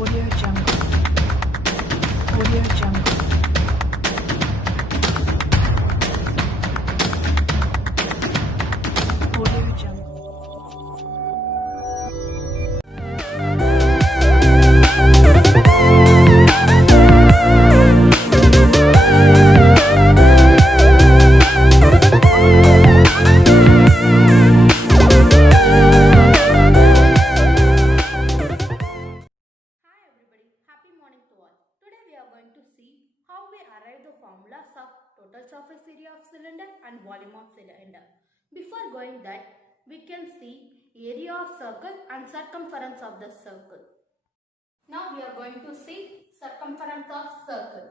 Audio Jungle. Audio Jungle. Audio Jungle. Hi everybody, happy morning to all. Today we are going to see how we arrive the formulas of total surface area of cylinder and volume of cylinder. Before going that, we can see area of circle and circumference of the circle. Now we are going to see circumference of circle.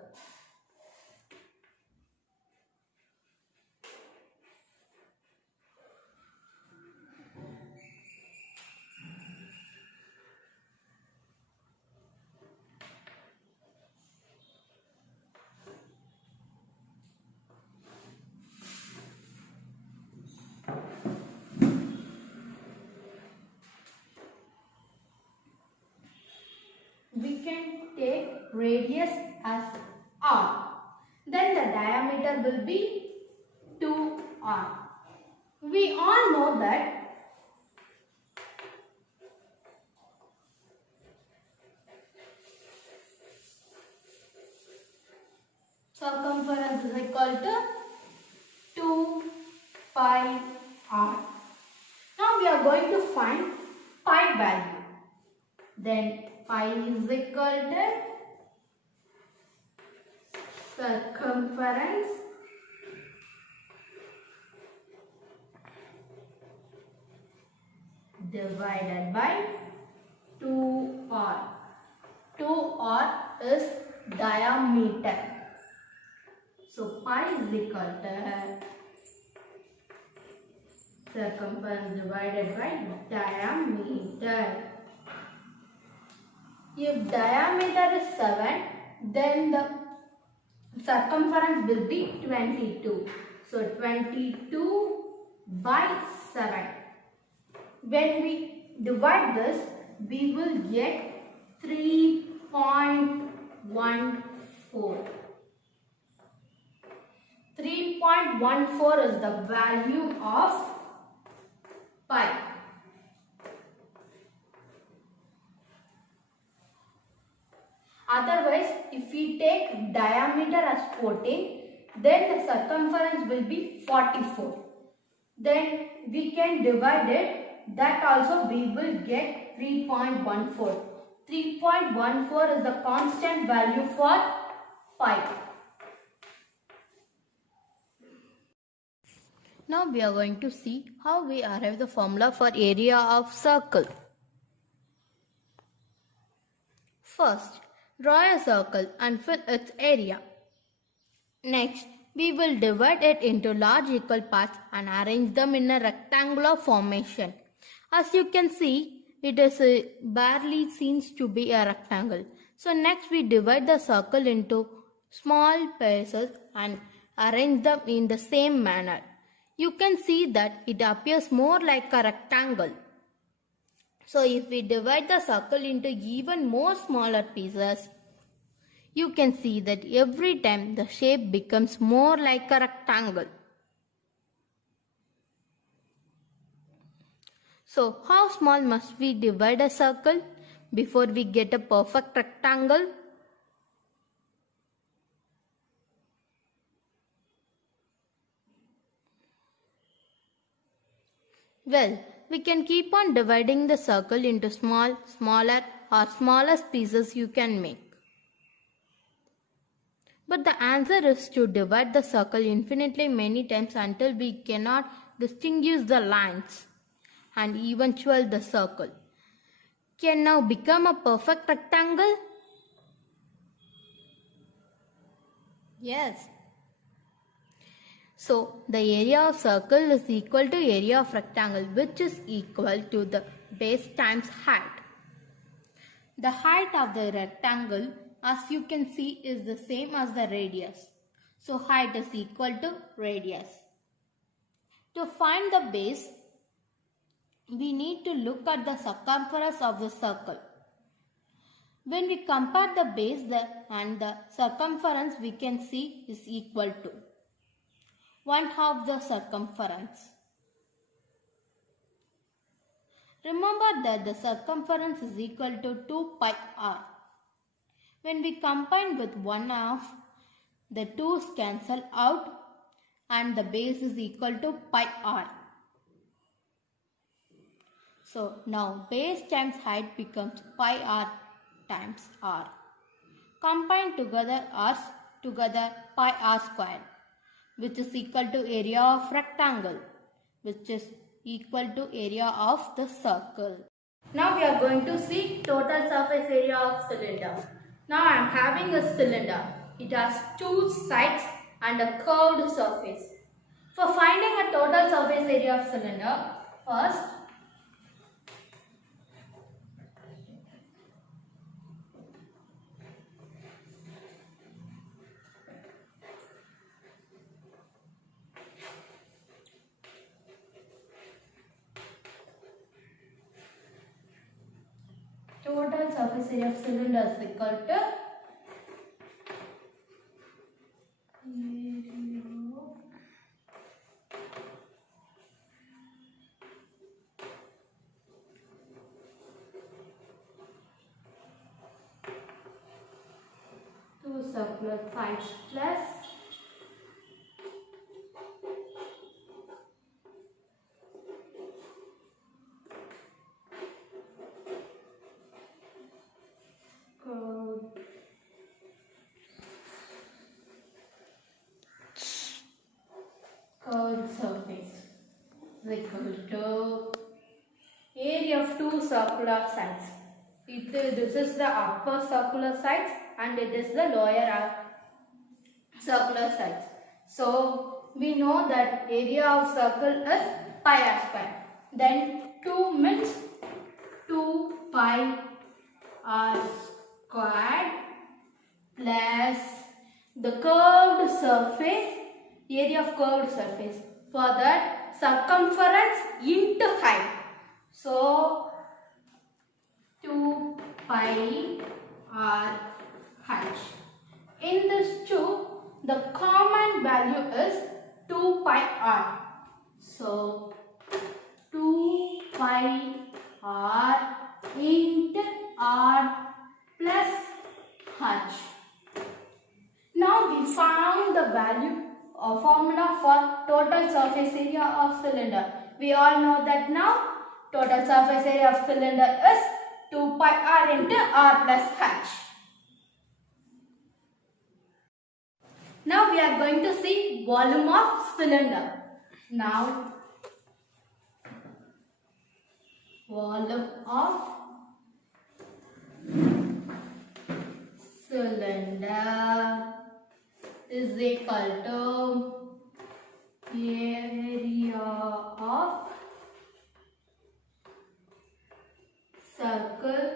We can take radius as r. Then the diameter will be 2r. We all know that circumference is equal to 2 pi r. Now we are going to find pi value. Then pi is equal to circumference divided by 2r. 2r is diameter. So pi is equal to circumference divided by diameter. If diameter is 7, then the circumference will be 22. So 22 by 7. When we divide this, we will get 3.14. 3.14 is the value of pi. Otherwise, if we take diameter as 14, then the circumference will be 44. Then we can divide it. That also we will get 3.14. 3.14 is the constant value for pi. Now we are going to see how we arrive the formula for area of circle. First, draw a circle and fill its area. Next, we will divide it into large equal parts and arrange them in a rectangular formation. As you can see, it is barely seems to be a rectangle. So next we divide the circle into small pieces and arrange them in the same manner. You can see that it appears more like a rectangle. So if we divide the circle into even more smaller pieces, you can see that every time the shape becomes more like a rectangle. So how small must we divide a circle before we get a perfect rectangle? Well, we can keep on dividing the circle into small, smaller or smallest pieces you can make. But the answer is to divide the circle infinitely many times until we cannot distinguish the lines, and eventually the circle can now become a perfect rectangle. Yes. So the area of circle is equal to area of rectangle, which is equal to the base times height. The height of the rectangle, as you can see, is the same as the radius. So height is equal to radius. To find the base, we need to look at the circumference of the circle. When we compare the base and the circumference, we can see is equal to 1/2 the circumference. Remember that the circumference is equal to 2 pi r. When we combine with 1/2, the 2's cancel out and the base is equal to pi r. So now base times height becomes pi r times r. Combine together r's together pi r squared, which is equal to area of rectangle, which is equal to area of the circle. Now we are going to see total surface area of cylinder. Now I am having a cylinder. It has two sides and a curved surface. For finding a total surface area of cylinder, first total surface area of cylinder is equal to two circular sides plus curved surface is equal to area of two circular sides. This is the upper circular sides and it is the lower circular sides. So we know that area of circle is pi r square. Then 2 means 2 pi r squared plus the curved surface, area of curved surface. For that, circumference into height. So 2 pi r h. In this 2, the common value is 2 pi r. So 2 pi r into r plus h. Now we found the value or formula for total surface area of cylinder. We all know that now total surface area of cylinder is 2 pi r into r plus h. Now we are going to see volume of cylinder. Now volume of cylinder is equal to area of circle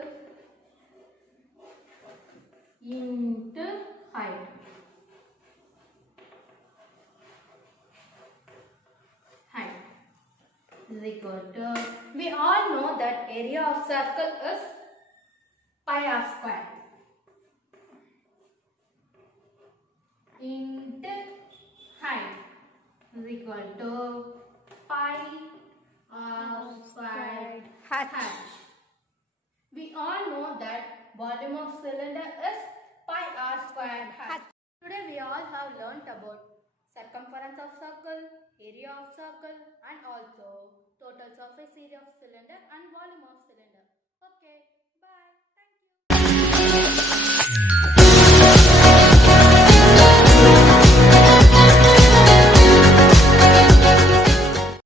into height. Height is equal to, we all know that area of circle is pi r square into height is equal to pi r squared h. We all know that volume of cylinder is pi r squared h. Today we all have learnt about circumference of circle, area of circle and also total surface area of cylinder and volume of cylinder. Okay, bye. Thank you.